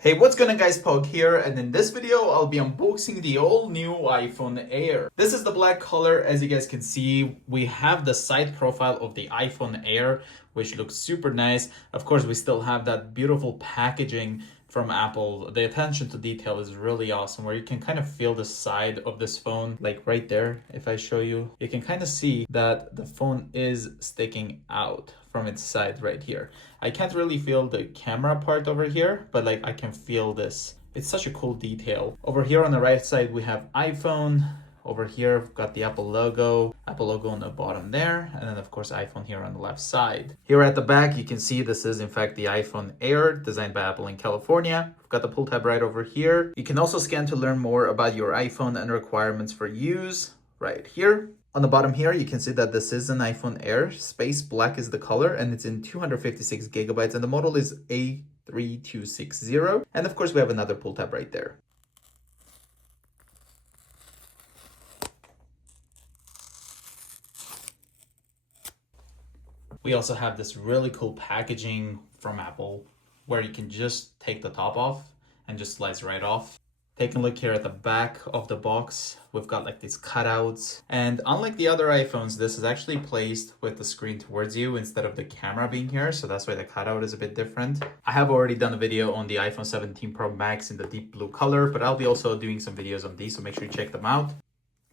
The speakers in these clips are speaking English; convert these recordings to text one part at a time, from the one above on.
Hey, what's going on guys, Pog here, and in this video I'll be unboxing the all new iPhone Air. This is the black color. As you guys can see, we have the side profile of the iPhone Air, which looks super nice. Of course, we still have that beautiful packaging from Apple. The attention to detail is really awesome, where you can kind of feel the side of this phone, like right there. If I show you, you can kind of see that the phone is sticking out from its side right here. I can't really feel the camera part over here, but like I can feel this. It's such a cool detail. Over here on the right side, we have iPhone. Over here, we've got the Apple logo on the bottom there, and then of course iPhone here on the left side. Here at the back, you can see this is in fact the iPhone Air, designed by Apple in California. We've got the pull tab right over here. You can also scan to learn more about your iPhone and requirements for use right here. On the bottom here, you can see that this is an iPhone Air. Space black is the color, and it's in 256 gigabytes, and the model is A3260. And of course, we have another pull tab right there. We also have this really cool packaging from Apple where you can just take the top off and just slides right off. Taking a look here at the back of the box, we've got like these cutouts. And unlike the other iPhones, this is actually placed with the screen towards you instead of the camera being here. So that's why the cutout is a bit different. I have already done a video on the iPhone 17 Pro Max in the deep blue color, but I'll be also doing some videos on these, so make sure you check them out.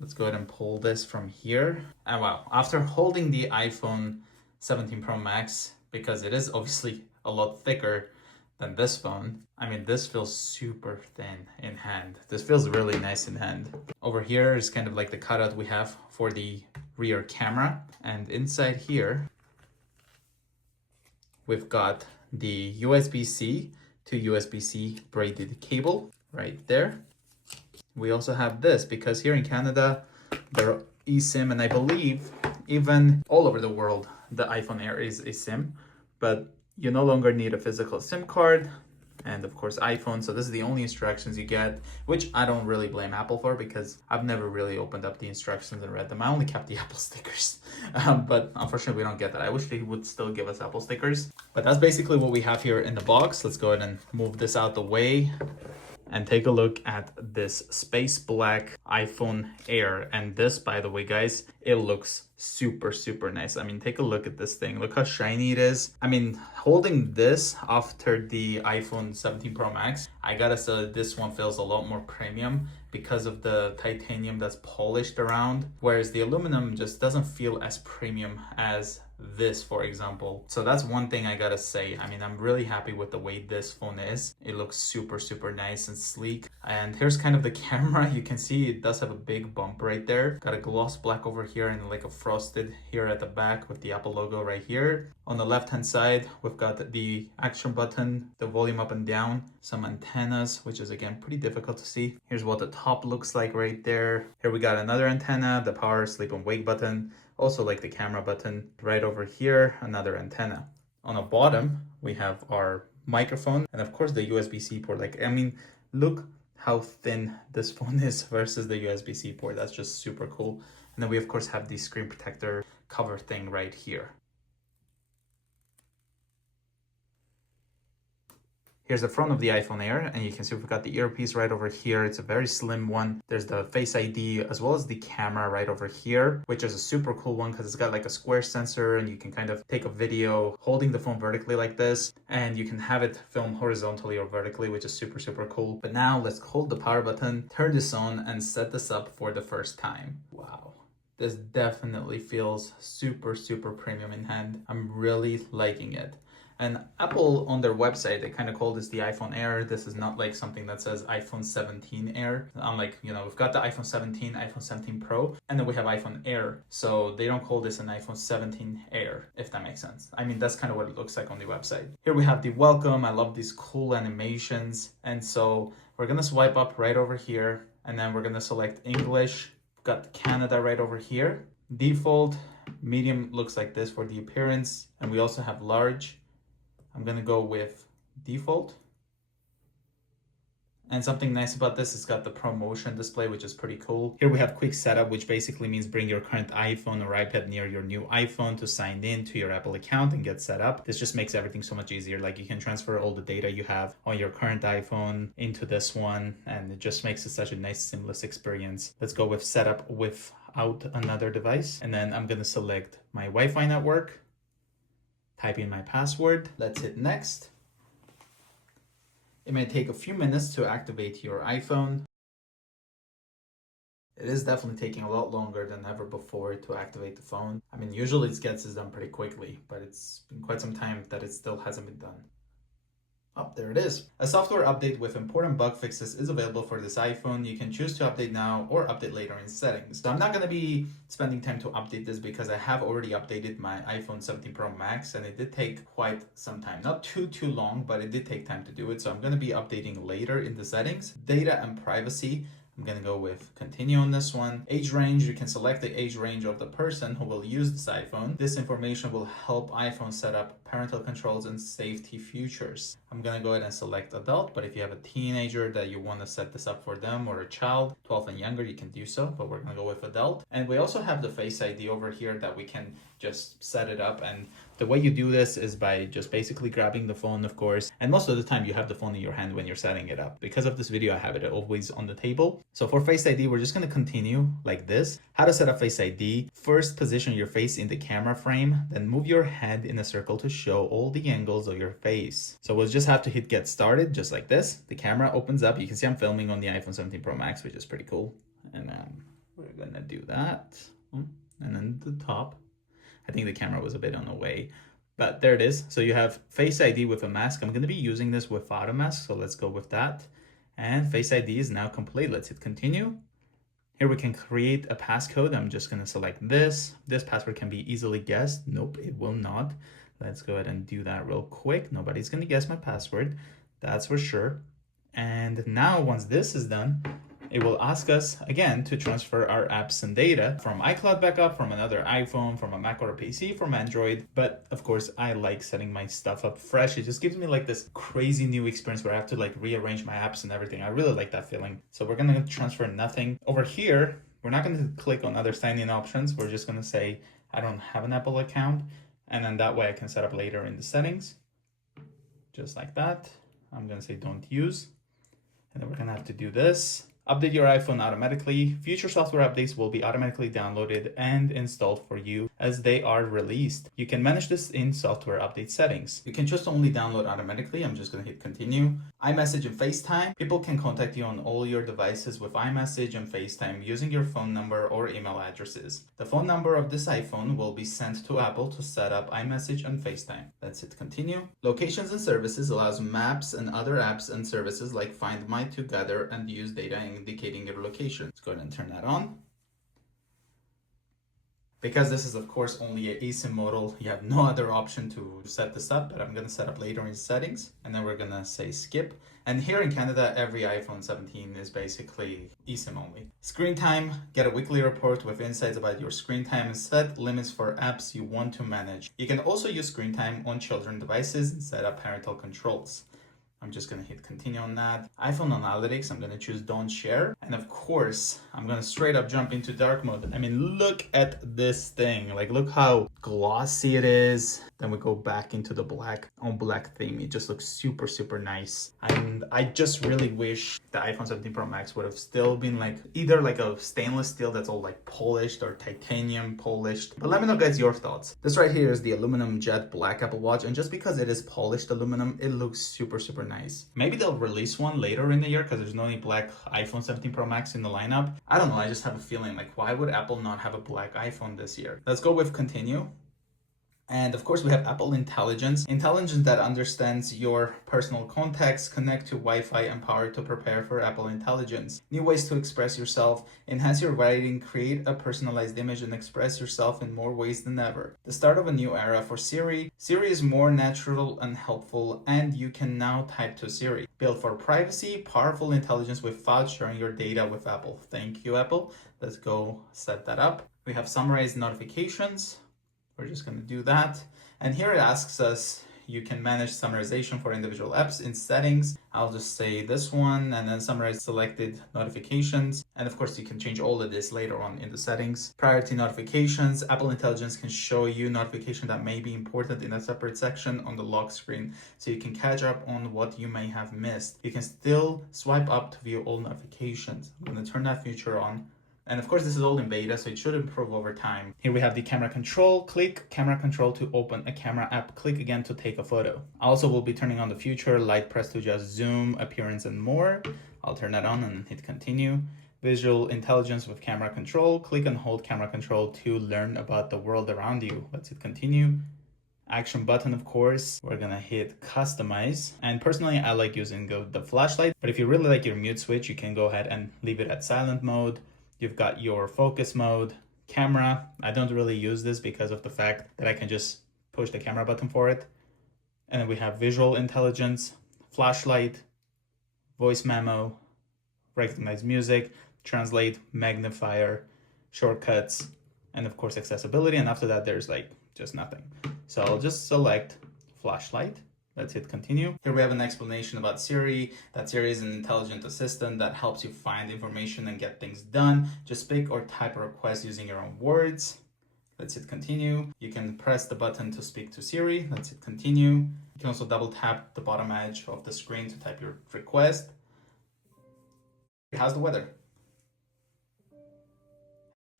Let's go ahead and pull this from here. And wow, after holding the iPhone 17 Pro Max, because it is obviously a lot thicker than this phone, I mean, this feels super thin in hand. This feels really nice in hand. Over here is kind of like the cutout we have for the rear camera. And inside here, we've got the USB-C to USB-C braided cable right there. We also have this because here in Canada, there are eSIM, and I believe even all over the world, the iPhone Air is a SIM, but you no longer need a physical SIM card. And of course iPhone, so this is the only instructions you get, which I don't really blame Apple for, because I've never really opened up the instructions and read them. I only kept the Apple stickers, but unfortunately we don't get that. I wish they would still give us Apple stickers, but that's basically what we have here in the box. Let's go ahead and move this out the way and take a look at this space black iPhone Air. And this, by the way, guys, it looks super, super nice. I mean, take a look at this thing. Look how shiny it is. I mean, holding this after the iPhone 17 Pro Max, I gotta say this one feels a lot more premium because of the titanium that's polished around, whereas the aluminum just doesn't feel as premium as this, for example. So that's one thing I gotta say. I mean, I'm really happy with the way this phone is. It looks super, super nice and sleek. And here's kind of the camera. You can see it does have a big bump right there. Got a gloss black over here and like a frosted here at the back with the Apple logo right here. On the left hand side, we've got the action button, the volume up and down, some antennas, which is again pretty difficult to see. Here's what the top looks like right there. Here we got another antenna, the power, sleep and wake button, also like the camera button. Right over here, another antenna. On the bottom, we have our microphone and of course the USB-C port. Like, I mean, look how thin this phone is versus the USB-C port. That's just super cool. And then we of course have the screen protector cover thing right here. Here's the front of the iPhone Air, and you can see we've got the earpiece right over here. It's a very slim one. There's the Face ID as well as the camera right over here, which is a super cool one because it's got like a square sensor, and you can kind of take a video holding the phone vertically like this, and you can have it film horizontally or vertically, which is super, super cool. But now let's hold the power button, turn this on, and set this up for the first time. Wow. This definitely feels super, super premium in hand. I'm really liking it. And Apple on their website, they kind of call this the iPhone Air. This is not like something that says iPhone 17 Air. Unlike, you know, we've got the iPhone 17, iPhone 17 Pro, and then we have iPhone Air. So they don't call this an iPhone 17 Air, if that makes sense. I mean, that's kind of what it looks like on the website. Here we have the welcome. I love these cool animations. And so we're gonna swipe up right over here, and then we're gonna select English. We've got Canada right over here. Default, medium looks like this for the appearance. And we also have large. I'm gonna go with default, And something nice about this, it's got the ProMotion display, which is pretty cool. Here we have quick setup, which basically means bring your current iPhone or iPad near your new iPhone to sign in to your Apple account and get set up. This just makes everything so much easier. Like you can transfer all the data you have on your current iPhone into this one, and it just makes it such a nice, seamless experience. Let's go with setup without another device. And then I'm gonna select my Wi-Fi network, type in my password. Let's hit next. It may take a few minutes to activate your iPhone. It is definitely taking a lot longer than ever before to activate the phone. I mean, usually it gets this done pretty quickly, but it's been quite some time that it still hasn't been done. Oh, there it is. A software update with important bug fixes is available for this iPhone. You can choose to update now or update later in settings. So I'm not going to be spending time to update this because I have already updated my iPhone 17 Pro Max, and it did take quite some time. Not too long, but it did take time to do it. So I'm going to be updating later in the settings. Data and privacy, I'm going to go with continue on this one. Age range, you can select the age range of the person who will use this iPhone. This information will help iPhone set up parental controls and safety features. I'm going to go ahead and select adult, but if you have a teenager that you want to set this up for them, or a child 12 and younger, you can do so, but we're going to go with adult. And we also have the Face ID over here that we can just set it up. And the way you do this is by just basically grabbing the phone, of course, and most of the time you have the phone in your hand when you're setting it up. Because of this video, I have it always on the table. So for Face ID, we're just going to continue like this. How to set up Face ID: first, position your face in the camera frame, then move your head in a circle to show all the angles of your face. So we'll just have to hit get started, just like this. The camera opens up. You can see I'm filming on the iPhone 17 Pro Max, which is pretty cool. And we're gonna do that. And then the top, I think the camera was a bit on the way, but there it is. So you have Face ID with a mask. I'm going to be using this without a mask, so let's go with that. And Face ID is now complete. Let's hit continue. Here we can create a passcode. I'm just going to select this. This password can be easily guessed. Nope, it will not. Let's go ahead and do that real quick. Nobody's going to guess my password, that's for sure. And now once this is done, it will ask us again to transfer our apps and data from iCloud backup, from another iPhone, from a Mac or a PC, from Android. But of course, I like setting my stuff up fresh. It just gives me like this crazy new experience where I have to like rearrange my apps and everything. I really like that feeling. So we're gonna transfer nothing. Over here, we're not gonna click on other sign-in options. We're just gonna say, I don't have an Apple account. And then that way I can set up later in the settings. Just like that. I'm gonna say don't use. And then we're gonna have to do this. Update your iPhone automatically. Future software updates will be automatically downloaded and installed for you as they are released. You can manage this in software update settings. You can just only download automatically. I'm just going to hit continue. iMessage and FaceTime. People can contact you on all your devices with iMessage and FaceTime using your phone number or email addresses. The phone number of this iPhone will be sent to Apple to set up iMessage and FaceTime. Let's hit continue. Locations and services allows maps and other apps and services like Find My to gather and use data indicating your location. Let's go ahead and turn that on. Because this is of course only an eSIM model, you have no other option to set this up, but I'm going to set up later in settings, and then we're going to say skip. And here in Canada, every iPhone 17 is basically eSIM only. Screen time, get a weekly report with insights about your screen time and set limits for apps you want to manage. You can also use screen time on children devices and set up parental controls. I'm just going to hit continue on that. iPhone Analytics, I'm going to choose don't share. And of course, I'm going to straight up jump into dark mode. I mean, look at this thing. Like, look how glossy it is. Then we go back into the black on black theme. It just looks super, super nice. And I just really wish the iPhone 17 Pro Max would have still been like either like a stainless steel that's all like polished or titanium polished. But let me know guys your thoughts. This right here is the aluminum jet black Apple Watch. And just because it is polished aluminum, it looks super, super nice. Maybe they'll release one later in the year because there's no any black iPhone 17 Pro Max in the lineup. I don't know, I just have a feeling like why would Apple not have a black iPhone this year? Let's go with continue. And of course we have Apple Intelligence. Intelligence that understands your personal contacts, connect to Wi-Fi and power to prepare for Apple Intelligence. New ways to express yourself, enhance your writing, create a personalized image and express yourself in more ways than ever. The start of a new era for Siri. Siri is more natural and helpful, and you can now type to Siri. Built for privacy, powerful intelligence without sharing your data with Apple. Thank you, Apple. Let's go set that up. We have summarized notifications. We're just going to do that. And here it asks us You can manage summarization for individual apps in settings. I'll just say this one and then summarize selected notifications. And of course, you can change all of this later on in the settings. Priority notifications. Apple Intelligence can show you notification that may be important in a separate section on the lock screen, so you can catch up on what you may have missed. You can still swipe up to view all notifications. I'm going to turn that feature on. And of course, this is all in beta, so it should improve over time. Here we have the camera control. Click camera control to open a camera app. Click again to take a photo. Also, we'll be turning on the future, light press to adjust zoom, appearance, and more. I'll turn that on and hit continue. Visual intelligence with camera control. Click and hold camera control to learn about the world around you. Let's hit continue. Action button, of course. We're gonna hit customize. And personally, I like using the flashlight, but if you really like your mute switch, you can go ahead and leave it at silent mode. You've got your focus mode, camera. I don't really use this because of the fact that I can just push the camera button for it. And then we have visual intelligence, flashlight, voice memo, recognize music, translate, magnifier, shortcuts, and of course accessibility. And after that, there's like just nothing. So I'll just select flashlight. Let's hit continue. Here we have an explanation about Siri. That Siri is an intelligent assistant that helps you find information and get things done. Just speak or type a request using your own words. Let's hit continue. You can press the button to speak to Siri. Let's hit continue. You can also double tap the bottom edge of the screen to type your request. How's the weather?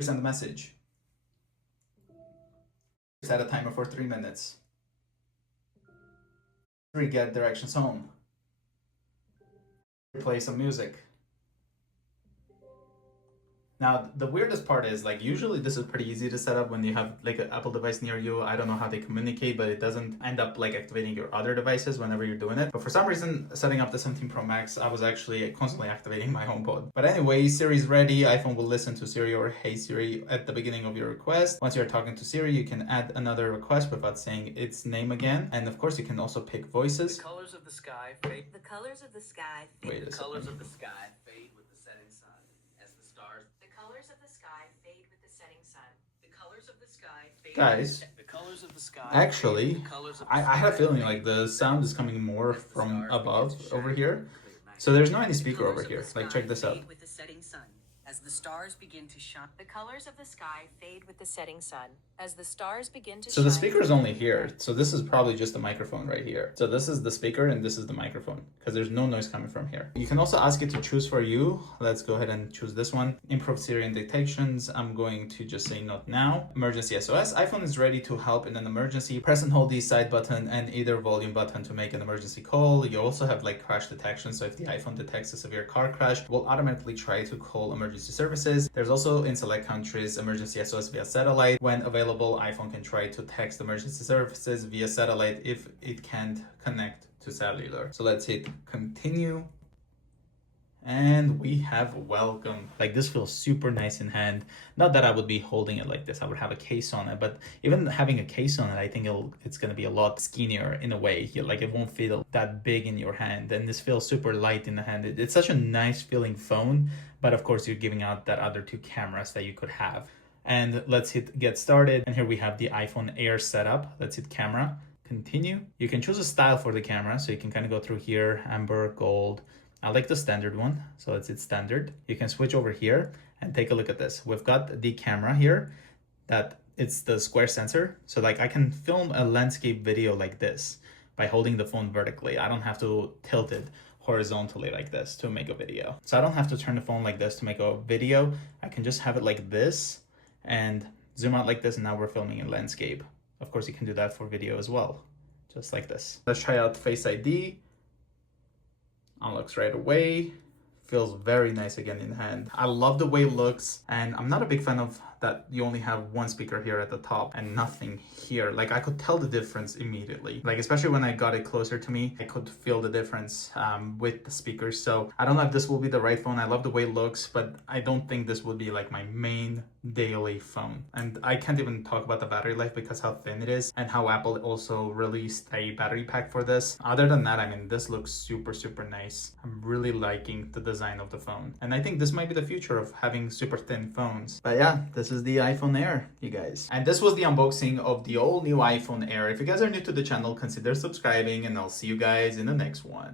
Send a message. Set a timer for 3 minutes. Get directions home. Play some music. Now, the weirdest part is, like, usually this is pretty easy to set up when you have like an Apple device near you. I don't know how they communicate, but it doesn't end up like activating your other devices whenever you're doing it. But for some reason, setting up the 17 Pro Max, I was actually constantly activating my HomePod. But anyway, Siri's ready. iPhone will listen to Siri or Hey Siri at the beginning of your request. Once you're talking to Siri, you can add another request without saying its name again. And of course, you can also pick voices. The colors of the sky fade. The colors of the sky fade. Wait a The second. colors of the sky fade with the setting sun as the stars. The colors of the sky fade with the setting sun. The colors of the sky fade. Guys, The colors of the sky. actually, fade. The colors of the I had a sky feeling fade like the sound is coming more as the from stars above begin to over shine here. in the clear night. So there's no any The speaker colors over of here. the Like, sky check this out. fade with the setting sun. As the stars begin to shine. The colors of the sky fade with the setting sun. As the stars begin to So shine. the speaker is only here. So this is probably just the microphone right here. So this is the speaker and this is the microphone because there's no noise coming from here. You can also ask it to choose for you. Let's go ahead and choose this one. Improve Siri and detections. I'm going to just say not now. Emergency SOS. iPhone is ready to help in an emergency. Press and hold the side button and either volume button to make an emergency call. You also have like crash detection. So if the iPhone detects a severe car crash, it will automatically try to call emergency services. There's also in select countries emergency SOS via satellite. When available, iPhone can try to text emergency services via satellite if it can't connect to cellular. So let's hit continue. And we have welcome. Like, this feels super nice in hand. Not that I would be holding it like this. I would have a case on it, but even having a case on it, I think it's going to be a lot skinnier in a way. Like, it won't feel that big in your hand. And this feels super light in the hand. It's such a nice feeling phone, but of course you're giving out that other two cameras that you could have. And let's hit get started. And here we have the iPhone Air setup. Let's hit camera, continue. You can choose a style for the camera. So you can kind of go through here, amber, gold. I like the standard one, so let's hit standard. You can switch over here and take a look at this. We've got the camera here that it's the square sensor. So like I can film a landscape video like this by holding the phone vertically. I don't have to tilt it horizontally like this to make a video. So I don't have to turn the phone like this to make a video. I can just have it like this and zoom out like this, and now we're filming in landscape. Of course, you can do that for video as well, just like this. Let's try out Face ID. Unlocks right away. Feels very nice again in hand. I love the way it looks, and I'm not a big fan of that you only have one speaker here at the top and nothing here. Like, I could tell the difference immediately. Like, especially when I got it closer to me, I could feel the difference with the speakers. So I don't know if this will be the right phone. I love the way it looks, but I don't think this would be like my main daily phone. And I can't even talk about the battery life because how thin it is and how Apple also released a battery pack for this. Other than that, I mean, this looks super, super nice. I'm really liking the design of the phone. And I think this might be the future of having super thin phones. But yeah, this this is the iPhone Air, you guys. And this was the unboxing of the all new iPhone Air. If you guys are new to the channel, consider subscribing, and I'll see you guys in the next one.